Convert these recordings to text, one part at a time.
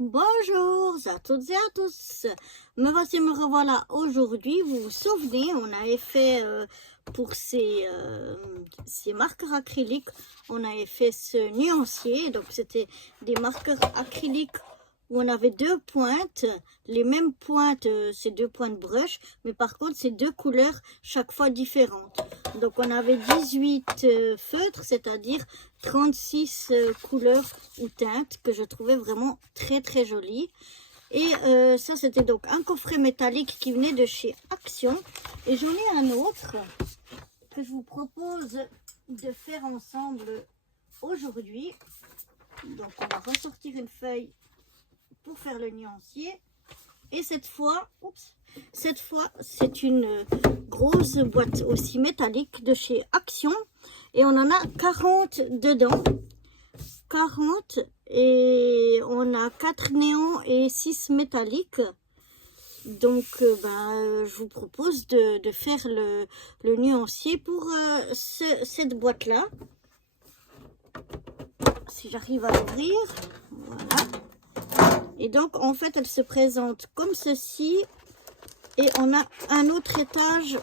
Bonjour à toutes et à tous. Me voici, me revoilà aujourd'hui. Vous vous souvenez, on avait fait pour ces marqueurs acryliques, on avait fait ce nuancier. Donc c'était des marqueurs acryliques où on avait deux pointes, les mêmes pointes, ces deux pointes brush, mais par contre c'est deux couleurs chaque fois différentes. Donc on avait 18 feutres, c'est-à-dire 36 couleurs ou teintes que je trouvais vraiment très très jolies. Et ça c'était donc un coffret métallique qui venait de chez Action. Et j'en ai un autre que je vous propose de faire ensemble aujourd'hui. Donc on va ressortir une feuille pour faire le nuancier. Et cette fois, c'est une grosse boîte aussi métallique de chez Action. Et on en a 40 dedans. 40 et on a 4 néons et 6 métalliques. Donc je vous propose de faire le nuancier pour cette boîte là. Si j'arrive à l'ouvrir, voilà. Et donc en fait elle se présente comme ceci. Et on a un autre étage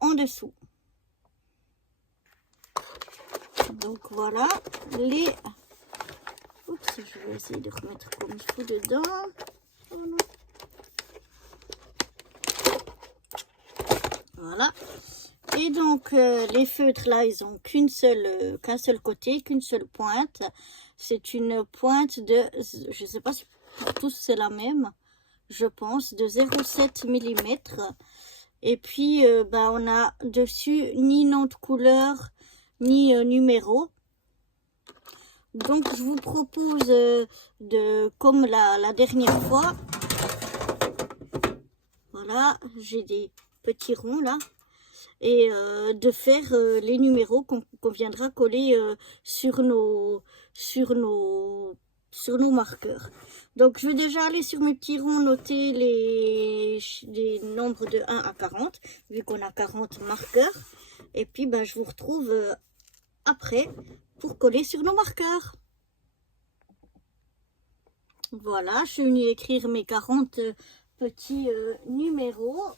en dessous. Donc voilà les... Oups, je vais essayer de remettre comme il faut dedans. Voilà. Et donc les feutres là, ils ont qu'un seul côté, qu'une seule pointe. C'est une pointe de, je sais pas si pour tous c'est la même, je pense, de 0,7 mm. Et puis on a dessus ni nom de couleur ni numéro. Donc je vous propose comme la dernière fois, voilà, j'ai des petits ronds là, et de faire les numéros qu'on viendra coller sur nos marqueurs. Donc je vais déjà aller sur mes petits ronds noter les nombres de 1 à 40, vu qu'on a 40 marqueurs. Et puis je vous retrouve après pour coller sur nos marqueurs. Voilà, je suis venue écrire mes 40 petits numéros.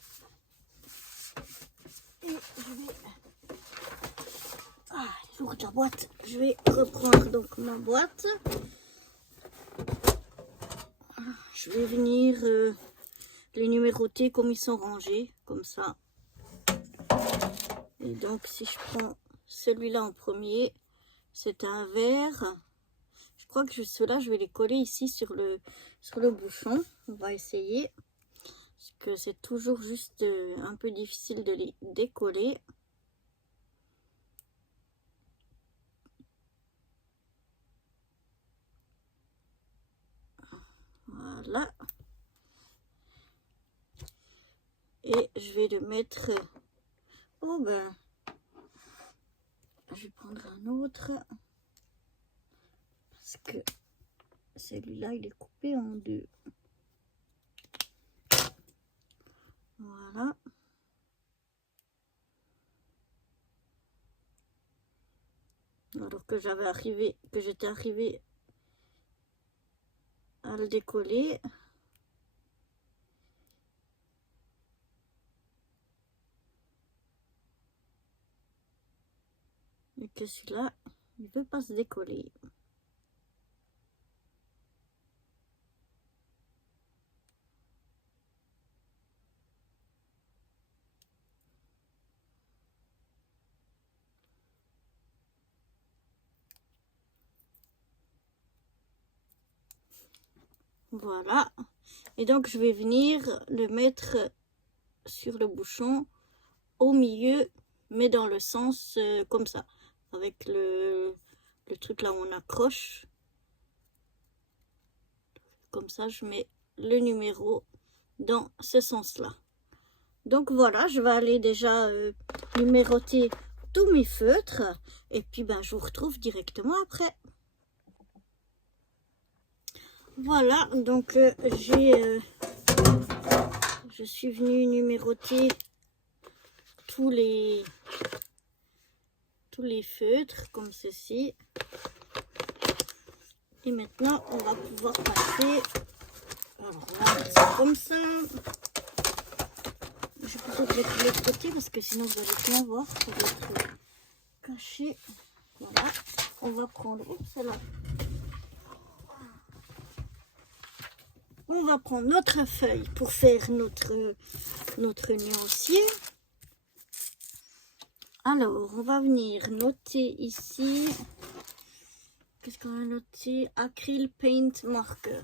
Et je vais... Ah, j'ouvre la boîte. Je vais reprendre donc ma boîte. Je vais venir les numéroter comme ils sont rangés, comme ça. Et donc si je prends celui-là en premier, c'est un vert. Je crois que ceux-là, je vais les coller ici sur le bouchon. On va essayer. Parce que c'est toujours juste un peu difficile de les décoller. Voilà. Et je vais le mettre... Oh je vais prendre un autre. Parce que celui-là, il est coupé en deux. Voilà. Alors que j'étais arrivée à le décoller. Et que celui-là, il ne veut pas se décoller. Voilà. Et donc, je vais venir le mettre sur le bouchon au milieu, mais dans le sens comme ça. Avec le truc là où on accroche. Comme ça, je mets le numéro dans ce sens-là. Donc voilà, je vais aller déjà numéroter tous mes feutres. Et puis, je vous retrouve directement après. Voilà, donc je suis venue numéroter tous les feutres comme ceci. Et maintenant, on va pouvoir passer. Alors, on va mettre ça comme ça. Je vais plutôt le mettre de l'autre côté parce que sinon vous allez bien voir. Ça va être caché. Voilà. On va prendre. Oups, là. On va prendre notre feuille pour faire notre nuancier. Alors, on va venir noter ici. Qu'est-ce qu'on a noté? Acryl Paint Marker.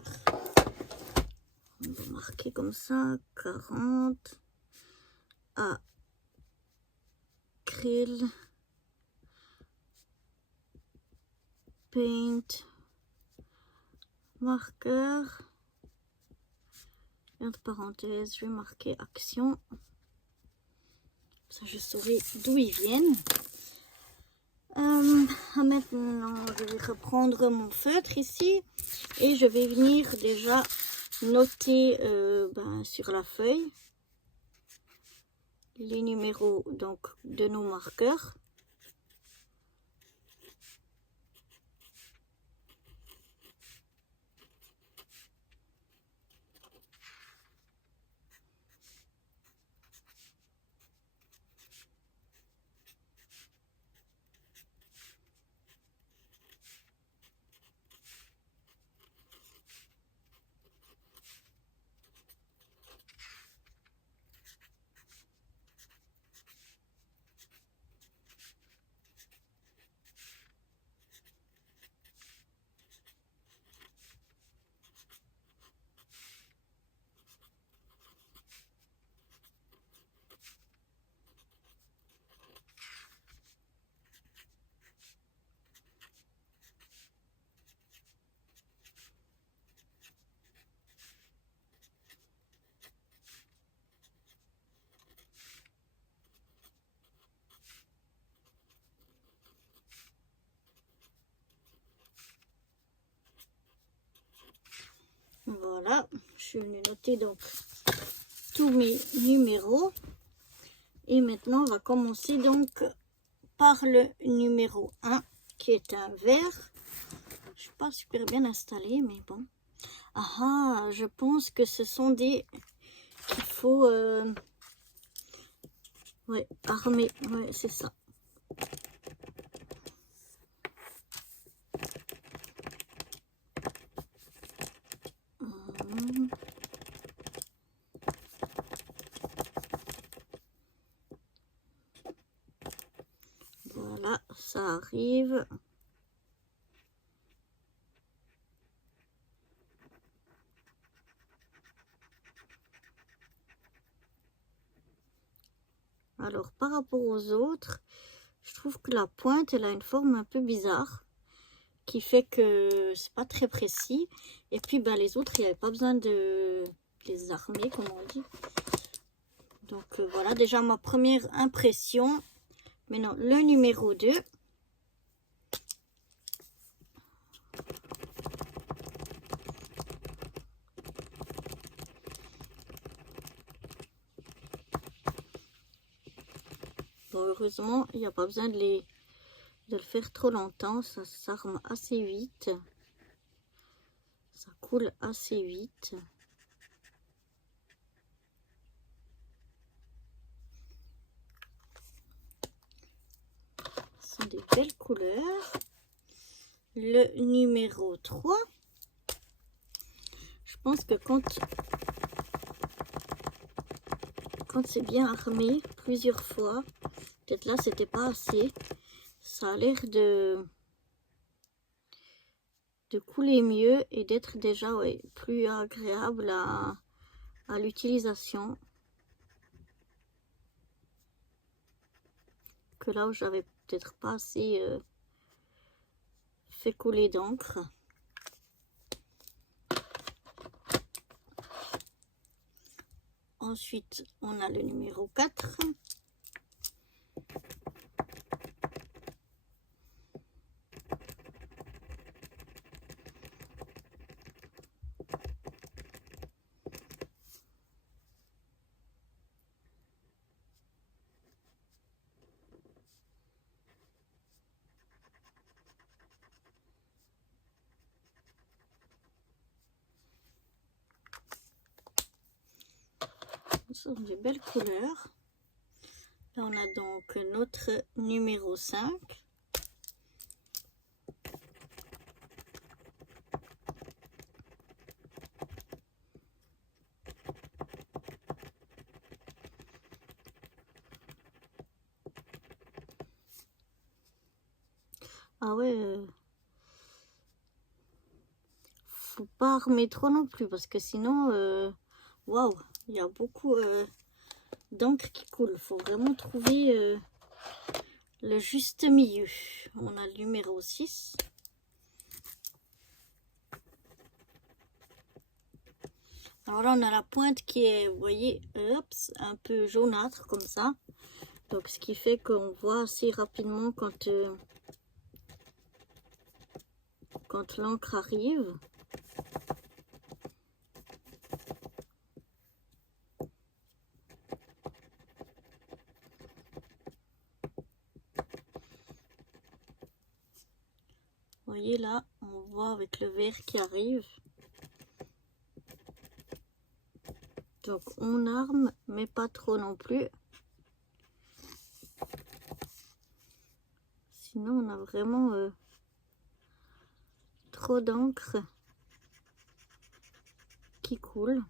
On va marquer comme ça, 40. Acryl Paint Marker. Et entre parenthèses, je vais marquer action. Ça, je saurai d'où ils viennent. Maintenant, je vais reprendre mon feutre ici. Et je vais venir déjà noter sur la feuille les numéros donc de nos marqueurs. Voilà, je vais noter donc tous mes numéros. Et maintenant, on va commencer donc par le numéro 1, qui est un vert. Je ne suis pas super bien installée, mais bon. Ah, je pense que ce sont des qu'il faut armer. Ouais, c'est ça. Voilà, ça arrive. Alors, par rapport aux autres, je trouve que la pointe, elle a une forme un peu bizarre, qui fait que c'est pas très précis. Et puis, les autres, il n'y avait pas besoin de les armer, comme on dit. Donc, voilà, déjà ma première impression. Maintenant, le numéro 2. Bon, heureusement, il n'y a pas besoin de le faire trop longtemps. Ça s'arme assez vite. Ça coule assez vite. Ce sont des belles couleurs. Le numéro 3. Je pense que quand c'est bien armé plusieurs fois, peut-être là c'était pas assez, ça a l'air de couler mieux et d'être déjà plus agréable à l'utilisation que là où j'avais peut-être pas assez fait couler d'encre. Ensuite, on a le numéro 4. Ce sont des belles couleurs. Là, on a donc notre numéro 5. Ah ouais, faut pas armer trop non plus parce que sinon, waouh, il y a beaucoup d'encre qui coule. Faut vraiment trouver le juste milieu. On a le numéro 6. Alors là, on a la pointe qui est, vous voyez, un peu jaunâtre comme ça. Donc, ce qui fait qu'on voit assez rapidement quand l'encre arrive. Vous voyez là, on voit avec le vert qui arrive. Donc, on arme, mais pas trop non plus. Sinon, on a vraiment trop d'encre qui coule.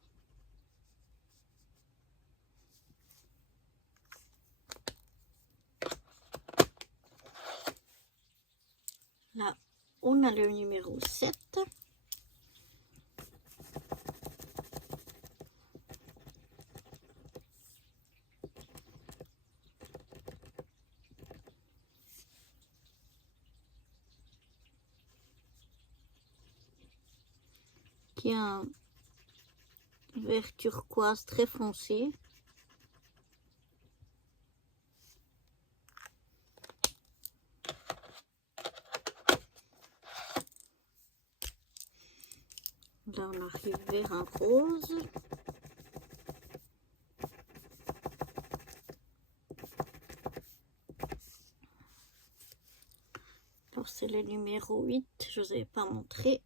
Là, on a le numéro 7. Qui a un vert turquoise très foncé. Là, on arrive vers un rose. Alors, c'est le numéro 8, je ne vous avais pas montré.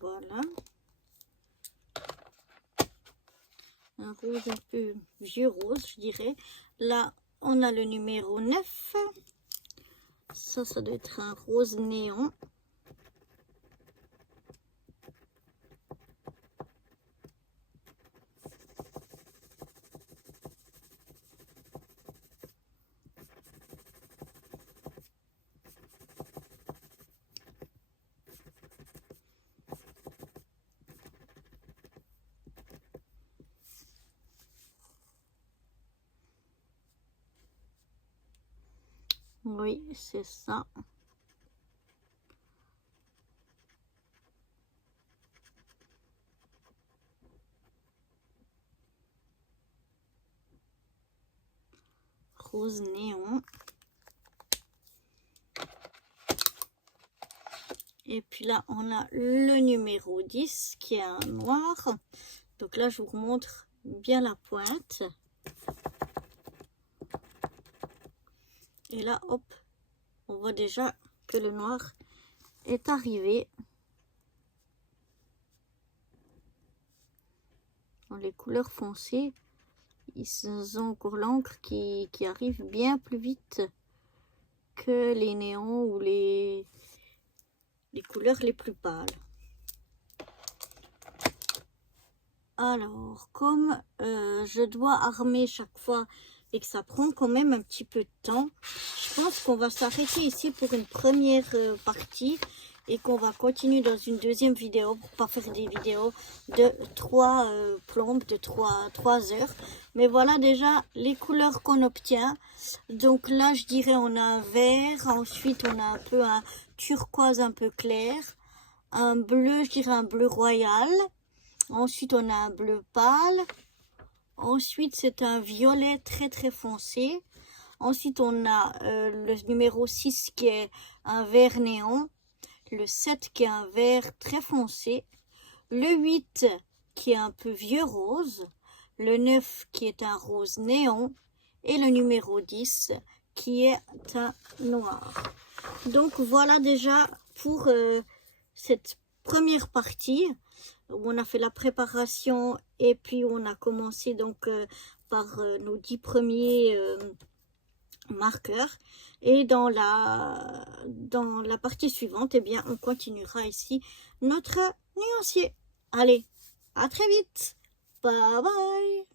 Voilà. Un rose un peu vieux rose, je dirais. Là, on a le numéro 9. Ça doit être un rose néon. Oui, c'est ça. Rose néon. Et puis là, on a le numéro 10 qui est un noir. Donc là, je vous montre bien la pointe. Et là, hop, on voit déjà que le noir est arrivé. Dans les couleurs foncées, ils ont encore l'encre qui arrive bien plus vite que les néons ou les couleurs les plus pâles. Alors, comme je dois armer chaque fois et que ça prend quand même un petit peu de temps, je pense qu'on va s'arrêter ici pour une première partie et qu'on va continuer dans une deuxième vidéo pour pas faire des vidéos de 3 plombes, de 3 heures. Mais voilà déjà les couleurs qu'on obtient. Donc là, je dirais on a un vert, ensuite on a un peu un turquoise un peu clair, un bleu, je dirais un bleu royal. Ensuite, on a un bleu pâle. Ensuite, c'est un violet très très foncé. Ensuite, on a le numéro 6 qui est un vert néon. le 7 qui est un vert très foncé, le 8 qui est un peu vieux rose, le 9 qui est un rose néon et le numéro 10 qui est un noir. Donc voilà déjà pour cette première partie où on a fait la préparation et puis on a commencé donc par nos 10 premiers marqueurs. Et dans la partie suivante, eh bien, on continuera ici notre nuancier. Allez, à très vite. Bye bye.